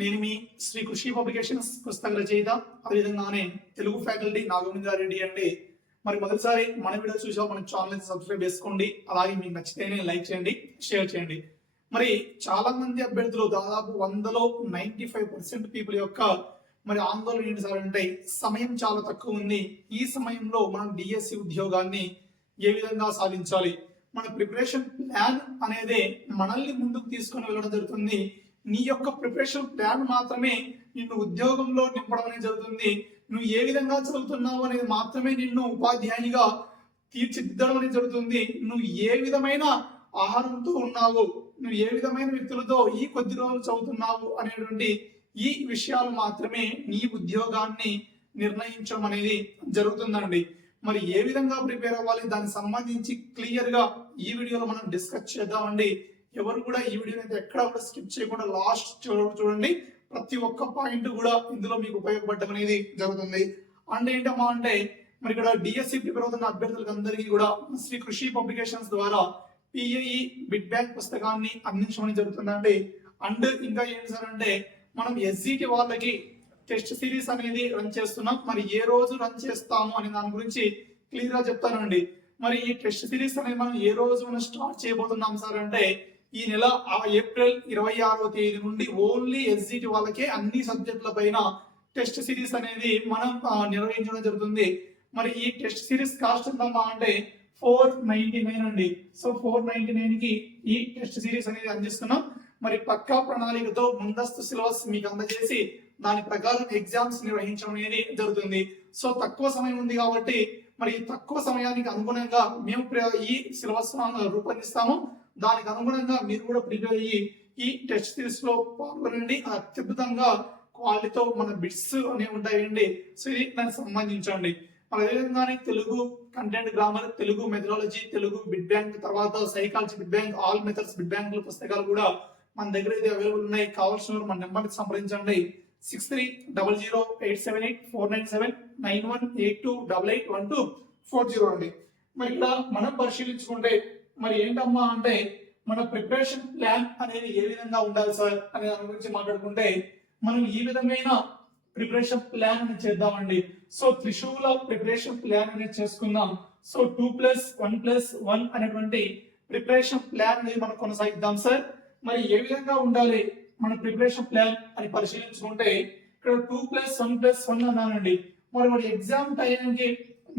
నేను మీ శ్రీ కృషి పబ్లికేషన్స్ పుస్తక రచయిత అదేవిధంగానే తెలుగు ఫ్యాకల్టీ నాగోవిందారెడ్డి అండి మరి మొదటిసారి మన వీడియో చూసా మన ఛానల్ సబ్స్క్రైబ్ చేసుకోండి. అలాగే మీకు నచ్చితేనే లైక్ చేయండి షేర్ చేయండి. మరి చాలా మంది అభ్యర్థులు దాదాపు వందలో నైన్టీ ఫైవ్ పర్సెంట్ పీపుల్ యొక్క మరి ఆందోళన ఏంటి సార్ అంటే సమయం చాలా తక్కువ ఉంది. ఈ సమయంలో మనం డిఎస్సి ఉద్యోగాన్ని ఏ విధంగా సాధించాలి? మన ప్రిపరేషన్ ప్లాన్ అనేదే మనల్ని ముందుకు తీసుకొని వెళ్ళడం జరుగుతుంది. నీ యొక్క ప్రిపరేషన్ ప్లాన్ మాత్రమే నిన్ను ఉద్యోగంలో నింపడం అనేది జరుగుతుంది. నువ్వు ఏ విధంగా చదువుతున్నావు అనేది మాత్రమే నిన్ను ఉపాధ్యాయునిగా తీర్చిదిద్దడం అనేది జరుగుతుంది. నువ్వు ఏ విధమైన ఆహారంతో ఉన్నావు నువ్వు ఏ విధమైన వ్యక్తులతో ఈ కొద్ది రోజులు చదువుతున్నావు అనేటువంటి ఈ విషయాలు మాత్రమే నీ ఉద్యోగాన్ని నిర్ణయించడం అనేది జరుగుతుందండి. మరి ఏ విధంగా ప్రిపేర్ అవ్వాలి? దానికి సంబంధించి క్లియర్గా ఈ వీడియోలో మనం డిస్కస్ చేద్దామండి. ఎవరు కూడా ఈ వీడియోని అయితే ఎక్కడ కూడా స్కిప్ చేయకుండా లాస్ట్ చూడండి. ప్రతి ఒక్క పాయింట్ కూడా ఇందులో మీకు ఉపయోగపడటం అనేది జరుగుతుంది. అండ్ ఏంటమ్మా అంటే మరి ఇక్కడ డిఎస్సి ప్రిపేర్ అవుతున్న అభ్యర్థులకు అందరికీ కూడా శ్రీ కృషి పబ్లికేషన్స్ ద్వారా పిఐఈ బిడ్ బ్యాంక్ పుస్తకాన్ని అందించమని జరుగుతుందండి అండ్ ఇంకా ఏంటి సార్ అంటే మనం ఎస్జిటి వాళ్ళకి టెస్ట్ సిరీస్ అనేది రన్ చేస్తున్నాం. మరి ఏ రోజు రన్ చేస్తాము అనే దాని గురించి క్లియర్గా చెప్తానండి. మరి ఈ టెస్ట్ సిరీస్ అనేది మనం ఏ రోజు మనం స్టార్ట్ చేయబోతున్నాం సార్ అంటే ఈ నెల ఏప్రిల్ ఇరవై ఆరో తేదీ నుండి ఓన్లీ ఎస్జిటి వాళ్ళకే అన్ని సబ్జెక్టుల పైన టెస్ట్ సిరీస్ అనేది మనం నిర్వహించడం జరుగుతుంది. మరి ఈ టెస్ట్ సిరీస్ కాస్ట్ ఎంతమ్మా అంటే ఫోర్ నైన్టీ నైన్ అండి. సో ఫోర్ నైన్టీ నైన్కి ఈ టెస్ట్ సిరీస్ అనేది అందిస్తున్నాం. మరి పక్కా ప్రణాళికతో ముందస్తు సిలబస్ మీకు అందజేసి దాని ప్రకారం ఎగ్జామ్స్ నిర్వహించడం అనేది జరుగుతుంది. సో తక్కువ సమయం ఉంది కాబట్టి మరి తక్కువ సమయానికి అనుగుణంగా మేము ప్ర- ఈ సిలబస్ రూపొందిస్తాము. దానికి అనుగుణంగా మీరు కూడా ప్రిపేర్ అయ్యి ఈ టెస్ట్ సిరీస్లో పాల్గొనండి. అత్యద్భుతంగా క్వాలిటీతో మన బిట్స్ అనేవి ఉంటాయండి. సో ఇది దానికి సంబంధించండి. మరి అదేవిధంగానే Telugu content grammar Telugu methodology Telugu bit bank తర్వాత psychology bit bank all methods bit bank పుస్తకాలు కూడా మన దగ్గర అయితే అవైలబుల్ ఉన్నాయి. కావాల్సిన మన నెంబర్కి సంప్రదించండి. Six three double zero eight seven eight four nine seven nine one eight two double eight one two four zero అండి. మరి ఇక్కడ మనం పరిశీలించుకుంటే మరి ఏంటమ్మా అంటే మన ప్రిపరేషన్ ప్లాన్ అనేది ఏ విధంగా ఉండాలి సార్ అనే దాని గురించి మాట్లాడుకుంటే మనం ఈ విధమైన ప్రిపరేషన్ ప్లాన్ అనేది చేద్దామండి. సో త్రిశూల ప్రిపరేషన్ ప్లాన్ అనేది చేసుకుందాం. So two plus one plus one అనేటువంటి ప్రిపరేషన్ ప్లాన్ అనేది మనం కొనసాగిద్దాం సార్. మరి ఏ విధంగా ఉండాలి మన ప్రిపరేషన్ ప్లాన్ అని పరిశీలించుకుంటే ఇక్కడ two plus one plus one అన్నానండి. మరి వాడి ఎగ్జామ్ టైంకి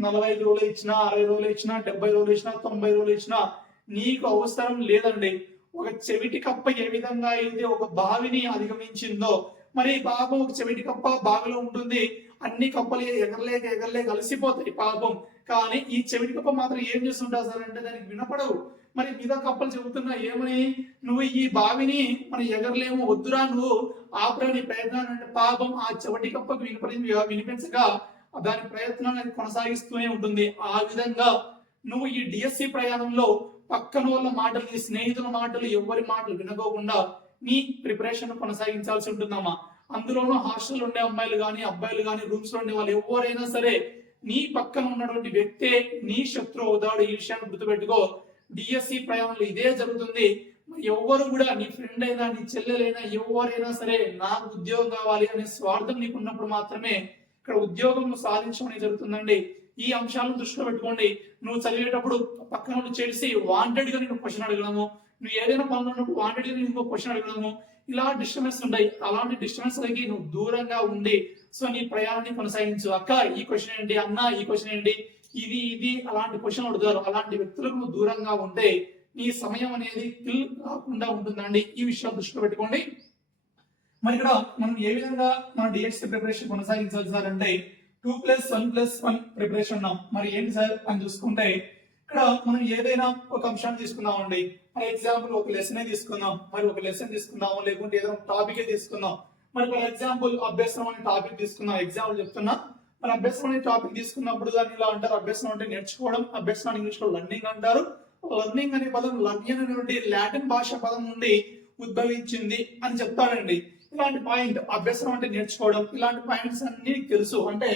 నలభై ఐదు రోజులు ఇచ్చినా అరవై రోజులు ఇచ్చినా డెబ్బై రోజులు ఇచ్చినా తొంభై రోజులు ఇచ్చినా నీకు అవసరం లేదండి. ఒక చెవిటి కప్ప ఏ విధంగా అయితే ఒక బావిని అధిగమించిందో మరి పాపం ఒక చెవిటి కప్ప బావిలో ఉంటుంది. అన్ని కప్పలు ఎగరలేక ఎగరలేక కలిసిపోతాయి పాపం. కానీ ఈ చెవిటి కప్ప మాత్రం ఏం చేస్తుంటా సార్ అంటే దానికి వినపడవు. మరి మిగతా కప్పలు చెబుతున్నా ఏమని? నువ్వు ఈ బావిని మన ఎగరలేము వద్దురా నువ్వు ఆపరాని ప్రయత్నం అంటే పాపం ఆ చెవటి కప్పకు వినపడి వినిపించగా దాని ప్రయత్నాన్ని కొనసాగిస్తూనే ఉంటుంది. ఆ విధంగా నువ్వు ఈ డిఎస్సి ప్రయాణంలో పక్కన వాళ్ళ మాటలు నీ స్నేహితుల మాటలు ఎవరి మాటలు వినకోకుండా నీ ప్రిపరేషన్ కొనసాగించాల్సి ఉంటుందమ్మా. అందులోనూ హాస్టల్ ఉండే అమ్మాయిలు కానీ అబ్బాయిలు కానీ రూమ్స్లో ఉండే వాళ్ళు ఎవరైనా సరే నీ పక్కన ఉన్నటువంటి వ్యక్తే నీ శత్రువు అవుతాడు. ఈ విషయాన్ని గుర్తుపెట్టుకో. డిఎస్సి ప్రయాణంలో ఇదే జరుగుతుంది. ఎవరు ఎవ్వరు కూడా నీ ఫ్రెండ్ అయినా నీ చెల్లెలైనా ఎవరైనా సరే నాకు ఉద్యోగం కావాలి అనే స్వార్థం నీకు ఉన్నప్పుడు మాత్రమే ఇక్కడ ఉద్యోగం సాధించమని జరుగుతుందండి. ఈ అంశాలను దృష్టిలో పెట్టుకోండి. నువ్వు చదివేటప్పుడు పక్కన వాళ్ళు చేసి వాంటెడ్గా నేను క్వశ్చన్ అడగడము నువ్వు ఏదైనా పనులు ఉన్నప్పుడు వాంటెడ్గా నేను ఇంకో క్వశ్చన్ అడగడము ఇలా డిస్టర్బెన్స్ ఉంటాయి. అలాంటి డిస్టర్బెన్స్ లకి నువ్వు దూరంగా ఉండి సో నీ ప్రయాణాన్ని కొనసాగించు. అక్క ఈ క్వశ్చన్ ఏంటి? అన్న ఈ క్వశ్చన్ ఏంటి? ఇది ఇది అలాంటి క్వశ్చన్ అడుగుతారు. అలాంటి వ్యక్తులకు నువ్వు దూరంగా ఉంటే నీ సమయం అనేది కిల్ కాకుండా ఉంటుందండి. ఈ విషయం దృష్టిలో పెట్టుకోండి. మరి ఇక్కడ మనం ఏ విధంగా మన డిఎస్సి ప్రిపరేషన్ కొనసాగించవచ్చు సార్ అంటే two plus one plus one preparation ఉన్నాం. మరి ఏంటి సార్? అని చూసుకుంటే ఇక్కడ మనం ఏదైనా ఒక అంశాన్ని తీసుకుందాం అండి. ఫర్ ఎగ్జాంపుల్ ఒక లెసన్ తీసుకుందాం. మరి ఒక లెసన్ తీసుకుందాం లేకుంటే ఏదైనా టాపిక్ తీసుకుందాం. మరి ఫర్ ఎగ్జాంపుల్ అభ్యాసం అనే టాపిక్ తీసుకుందాం. ఎగ్జాంపుల్ చెప్తున్నా. మరి అభ్యాసం అనే టాపిక్ తీసుకున్నప్పుడు దాన్ని ఇలా అంటారు. అభ్యాసం అంటే నేర్చుకోవడం. అభ్యాసం ఇంగ్లీష్లో లర్నింగ్ అంటారు. లర్నింగ్ అనే పదం లర్నింగ్ అనేటువంటి లాటిన్ భాష పదం నుండి ఉద్భవించింది అని చెప్తాడండి. ఇలాంటి పాయింట్ అభ్యసనం అంటే నేర్చుకోవడం ఇలాంటి పాయింట్స్ అన్ని తెలుసు. అంటే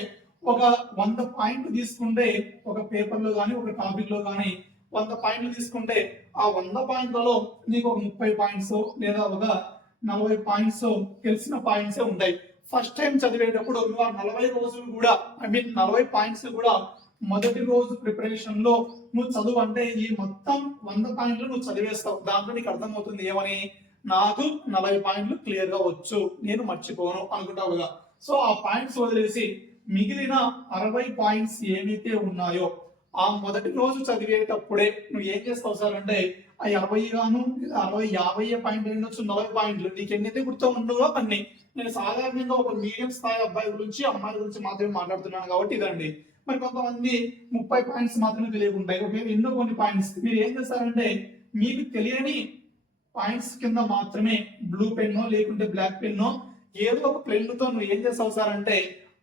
ఒక వంద పాయింట్లు తీసుకుంటే ఒక పేపర్లో కానీ ఒక టాపిక్లో కానీ వంద పాయింట్లు తీసుకుంటే ఆ వంద పాయింట్లలో నీకు ఒక ముప్పై పాయింట్స్ లేదా ఒక నలభై పాయింట్స్ తెలిసిన పాయింట్స్ ఉంటాయి. ఫస్ట్ టైం చదివేటప్పుడు నువ్వు ఆ నలభై రోజులు కూడా ఐ మీన్ నలభై పాయింట్స్ కూడా మొదటి రోజు ప్రిపరేషన్లో నువ్వు చదువు అంటే ఈ మొత్తం వంద పాయింట్లు నువ్వు చదివేస్తావు. దాంట్లో నీకు అర్థమవుతుంది ఏమని? నాకు నలభై పాయింట్లు క్లియర్గా వచ్చు. నేను మర్చిపోను అనుకుంటావు కదా. సో ఆ పాయింట్స్ వదిలేసి మిగిలిన అరవై పాయింట్స్ ఏమైతే ఉన్నాయో ఆ మొదటి రోజు చదివేటప్పుడే నువ్వు ఏం చేస్తావు సార్ అంటే ఆ అరవై గాను అరవై యాభై పాయింట్ ఉండొచ్చు నలభై పాయింట్లు. నీకు ఎన్నైతే గుర్తు ఉండవో అన్ని నేను సాధారణంగా ఒక మీడియం స్థాయి అబ్బాయి గురించి అమ్మాయి గురించి మాత్రమే మాట్లాడుతున్నాను కాబట్టి ఇదండి. మరి కొంతమంది ముప్పై పాయింట్స్ మాత్రమే తెలియకుంటాయి. ఒకవేళ ఎన్నో కొన్ని పాయింట్స్. మీరు ఏం చేస్తారంటే మీకు తెలియని పాయింట్స్ కింద మాత్రమే బ్లూ పెన్నో లేకుంటే బ్లాక్ పెన్నో ఏదో ఒక పెన్నుతో నువ్వు ఏం చేస్తావు సార్ అంటే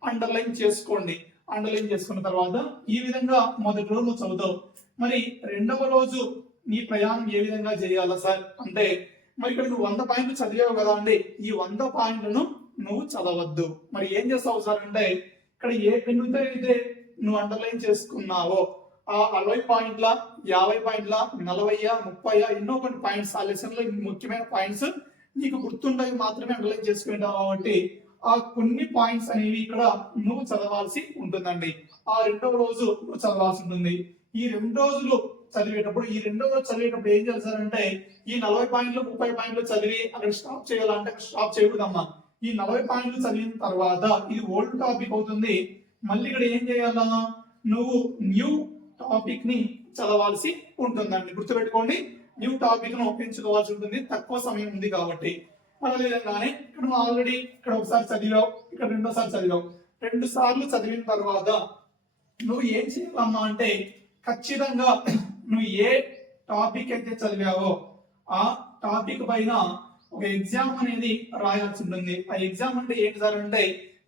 అండర్లైన్ చేసుకోండి. అండర్లైన్ చేసుకున్న తర్వాత ఈ విధంగా మొదటి రోజు నువ్వు చదువుతావు. మరి రెండవ రోజు నీ ప్రయాణం ఏ విధంగా చేయాలా సార్? అంటే మరి ఇక్కడ నువ్వు వంద పాయింట్లు చదివావు కదా అండి. ఈ వంద పాయింట్లను నువ్వు చదవద్దు. మరి ఏం చేస్తావు సార్ అంటే ఇక్కడ ఏ పెన్నుతో అయితే నువ్వు అండర్లైన్ చేసుకున్నావో ఆ అరవై పాయింట్ల యాభై పాయింట్ల నలభై ముప్పై ఎన్నో కొన్ని పాయింట్స్ ఆ లెసన్లో ముఖ్యమైన పాయింట్స్ నీకు గుర్తుండవి మాత్రమే అండర్లైన్ చేసుకుంటావు కాబట్టి ఆ కొన్ని పాయింట్స్ అనేవి ఇక్కడ నువ్వు చదవాల్సి ఉంటుందండి. ఆ రెండవ రోజు నువ్వు చదవాల్సి ఉంటుంది. ఈ రెండు రోజులు చదివేటప్పుడు ఈ రెండో రోజు చదివేటప్పుడు ఏం చేస్తారంటే ఈ నలభై పాయింట్లు ముప్పై పాయింట్లు చదివి అక్కడ స్టాప్ చేయాలంటే అక్కడ స్టాప్ చేయకూడదమ్మా. ఈ నలభై పాయింట్లు చదివిన తర్వాత ఇది ఓల్డ్ టాపిక్ అవుతుంది. మళ్ళీ ఇక్కడ ఏం చేయాలా? నువ్వు న్యూ టాపిక్ని చదవాల్సి ఉంటుందండి. గుర్తుపెట్టుకోండి న్యూ టాపిక్ను ఒప్పించుకోవాల్సి ఉంటుంది. తక్కువ సమయం ఉంది కాబట్టి. అదే విధంగానే ఇక్కడ నువ్వు ఆల్రెడీ ఇక్కడ ఒకసారి చదివావు ఇక్కడ రెండోసారి చదివావు. రెండు సార్లు చదివిన తర్వాత నువ్వు ఏం చేయాలమ్మా అంటే ఖచ్చితంగా నువ్వు ఏ టాపిక్ అయితే చదివావో ఆ టాపిక్ పైన ఒక ఎగ్జామ్ అనేది రాయాల్సి ఉంటుంది. ఆ ఎగ్జామ్ అంటే ఏంటి సార్ అంటే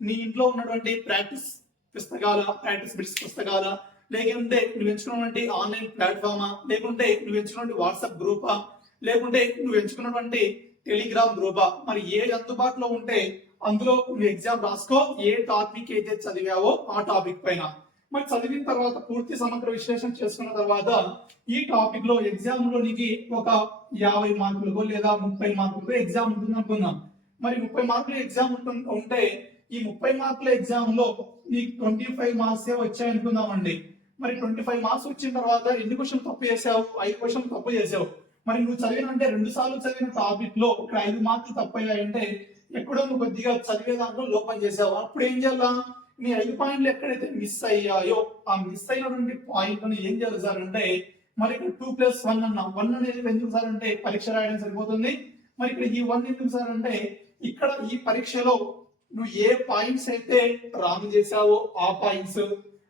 నీ ఇంట్లో ఉన్నటువంటి ప్రాక్టీస్ పుస్తకాల ప్రాక్టీస్ బిట్స్ పుస్తకాల లేకుంటే నువ్వు ఎంచుకున్నటువంటి ఆన్లైన్ ప్లాట్ఫామా లేకుంటే నువ్వు ఎంచుకున్నటువంటి వాట్సాప్ గ్రూపా లేకుంటే నువ్వు ఎంచుకున్నటువంటి టెలిగ్రామ్ గ్రూపా? మరి ఏది అందుబాటులో ఉంటే అందులో నువ్వు ఎగ్జామ్ రాసుకో ఏ టాపిక్ అయితే చదివావో ఆ టాపిక్ పైన. మరి చదివిన తర్వాత పూర్తి సమగ్ర విశ్లేషణ చేసుకున్న తర్వాత ఈ టాపిక్లో ఎగ్జామ్లో నీకు ఒక యాభై మార్కులకు లేదా ముప్పై మార్కులకు ఎగ్జామ్ ఉంటుంది అనుకుందాం. మరి ముప్పై మార్కులు ఎగ్జామ్ ఉంటుంది ఉంటే ఈ ముప్పై మార్కుల ఎగ్జామ్లో నీకు ట్వంటీ ఫైవ్ మార్క్స్ వచ్చాయి అనుకుందామండి మరి ట్వంటీ ఫైవ్ మార్క్స్ వచ్చిన తర్వాత ఎన్ని క్వశ్చన్ తప్పు చేసావు? ఐదు క్వశ్చన్ తప్పు చేసావు. మరి నువ్వు చదివిన అంటే రెండు సార్లు చదివిన టాపిక్లో ఇక్కడ ఐదు మార్కులు తప్పు అయ్యాయంటే ఎక్కడో నువ్వు కొద్దిగా చదివే దాంట్లో లోపం చేసావు. అప్పుడు ఏం చేయాలా? నీ ఐదు పాయింట్లు ఎక్కడైతే మిస్ అయ్యాయో ఆ మిస్ అయినటువంటి పాయింట్లను ఏం చేయాలి సార్ అంటే మరి ఇక్కడ టూ ప్లస్ వన్ అన్న వన్ అనేది ఎందుకు సార్ అంటే పరీక్ష రాయడం సరిపోతుంది. మరి ఇక్కడ ఈ వన్ ఎందుకు సార్ అంటే ఇక్కడ ఈ పరీక్షలో నువ్వు ఏ పాయింట్స్ అయితే రాంగ్ చేసావో ఆ పాయింట్స్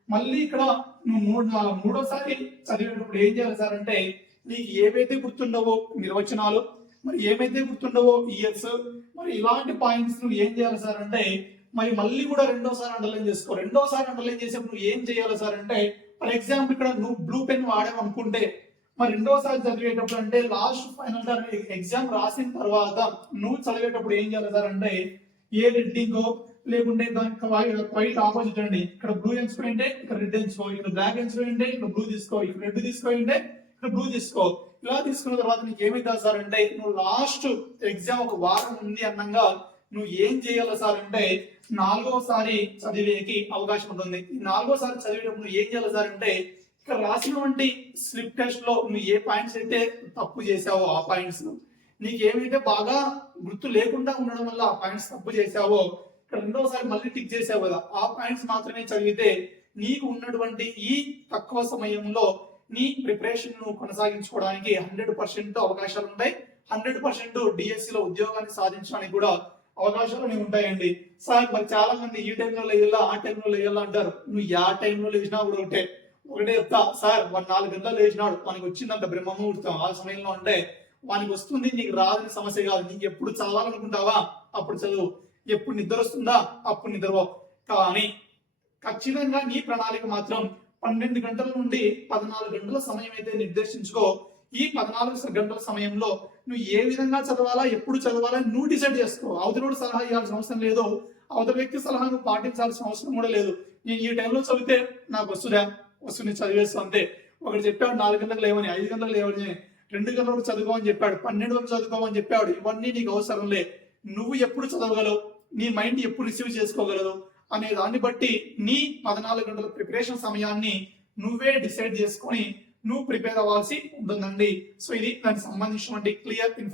మళ్ళీ ఇక్కడ నువ్వు మూడు మూడోసారి చదివేటప్పుడు ఏం చేయాలి సార్ అంటే నీకు ఏవైతే గుర్తుండవో నిర్వచనాలు మరి ఏమైతే గుర్తుండవో ఇయర్స్ మరి ఇలాంటి పాయింట్స్ నువ్వు ఏం చేయాలి సార్ అంటే మరి మళ్ళీ కూడా రెండోసారి అండర్లైన్ చేసుకో. రెండోసారి అండర్లైన్ చేసేప్పుడు నువ్వు ఏం చేయాలి సార్ అంటే ఫర్ ఎగ్జాంపుల్ ఇక్కడ నువ్వు బ్లూ పెన్ వాడావు అనుకుంటే మరి రెండోసారి చదివేటప్పుడు అంటే లాస్ట్ ఫైనల్ ఎగ్జామ్ రాసిన తర్వాత నువ్వు చదివేటప్పుడు ఏం చేయాలి సార్ అంటే ఏ రెడ్డింగో లేకుంటే దానికి వైట్ ఆపోజిట్ అండి. ఇక్కడ బ్లూ ఎంచుకుంటే ఇక్కడ రెడ్ ఎంచుకో ఇక్కడ బ్లాక్ ఎంచుకుంటే ఇక్కడ బ్లూ తీసుకో ఇక్కడ రెడ్ తీసుకోంటే ఇక్కడ బ్లూ తీసుకో. ఇలా తీసుకున్న తర్వాత నీకు ఏమైతే సార్ అంటే నువ్వు లాస్ట్ ఎగ్జామ్ ఒక వారం ఉంది అన్నంగా నువ్వు ఏం చేయాలి సార్ అంటే నాలుగోసారి చదివేకి అవకాశం ఉంటుంది. ఈ నాలుగోసారి చదివేటప్పుడు ఏం చేయాలి సార్ అంటే ఇక్కడ రాసినటువంటి స్లిప్ టెస్ట్లో నువ్వు ఏ పాయింట్స్ అయితే తప్పు చేసావో ఆ పాయింట్స్ నీకు ఏమైతే బాగా గుర్తు లేకుండా ఉండడం వల్ల ఆ పాయింట్స్ తప్పు చేసావో రెండోసారి మళ్ళీ టిక్ చేసావు కదా ఆ పాయింట్స్ మాత్రమే చదివితే నీకు ఉన్నటువంటి ఈ తక్కువ సమయంలో నీ ప్రిపరేషన్ను కొనసాగించుకోవడానికి హండ్రెడ్ పర్సెంట్ అవకాశాలు ఉంటాయి. హండ్రెడ్ పర్సెంట్ డిఎస్సి లో ఉద్యోగాన్ని సాధించడానికి కూడా అవకాశాలు ఉంటాయండి. సార్ మరి చాలా మంది ఈ టైంలో లేయాలా ఆ టైంలో లేయాలా అంటారు. నువ్వు ఆ టైంలో లేచినా కూడా ఒకటే ఒకటే చెప్తా. సార్ వాడు నాలుగు గంటలు లేచినాడు మనకి వచ్చిందంత బ్రహ్మముహూర్తం ఆ సమయంలో అంటే వానికి వస్తుంది నీకు రాదని సమస్య కాదు. నీకు ఎప్పుడు చదవాలనుకుంటావా అప్పుడు చదువు. ఎప్పుడు నిద్ర వస్తుందా అప్పుడు నిద్రపో కానీ ఖచ్చితంగా నీ ప్రణాళిక మాత్రం పన్నెండు గంటల నుండి పద్నాలుగు గంటల సమయం అయితే నిర్దేశించుకో. ఈ పద్నాలుగు గంటల సమయంలో నువ్వు ఏ విధంగా చదవాలా ఎప్పుడు చదవాలా నువ్వు డిసైడ్ చేసుకో. అవతలోడు సలహా ఇవ్వాల్సిన అవసరం లేదు. అవతల వ్యక్తి సలహా నువ్వు పాటించాల్సిన అవసరం కూడా లేదు. నేను ఈ టైంలో చదివితే నాకు వస్తుందా? వస్తుంది చదివేస్తా అంతే. ఒకటి చెప్పాడు నాలుగు గంటలకు లేవని ఐదు గంటలకు లేవని. రెండు గంటలకు చదువుకోమని చెప్పాడు పన్నెండు వరకు చదువుకోమని చెప్పాడు. ఇవన్నీ నీకు అవసరం లే. నువ్వు ఎప్పుడు చదవగలవు? నీ మైండ్ ఎప్పుడు రిసీవ్ చేసుకోగలదు అనే దాన్ని బట్టి నీ పద్నాలుగు గంటల ప్రిపరేషన్ సమయాన్ని నువ్వే డిసైడ్ చేసుకొని నువ్వు ప్రిపేర్ అవ్వాల్సి ఉంటుందండి. సో ఇది దానికి సంబంధించినటువంటి క్లియర్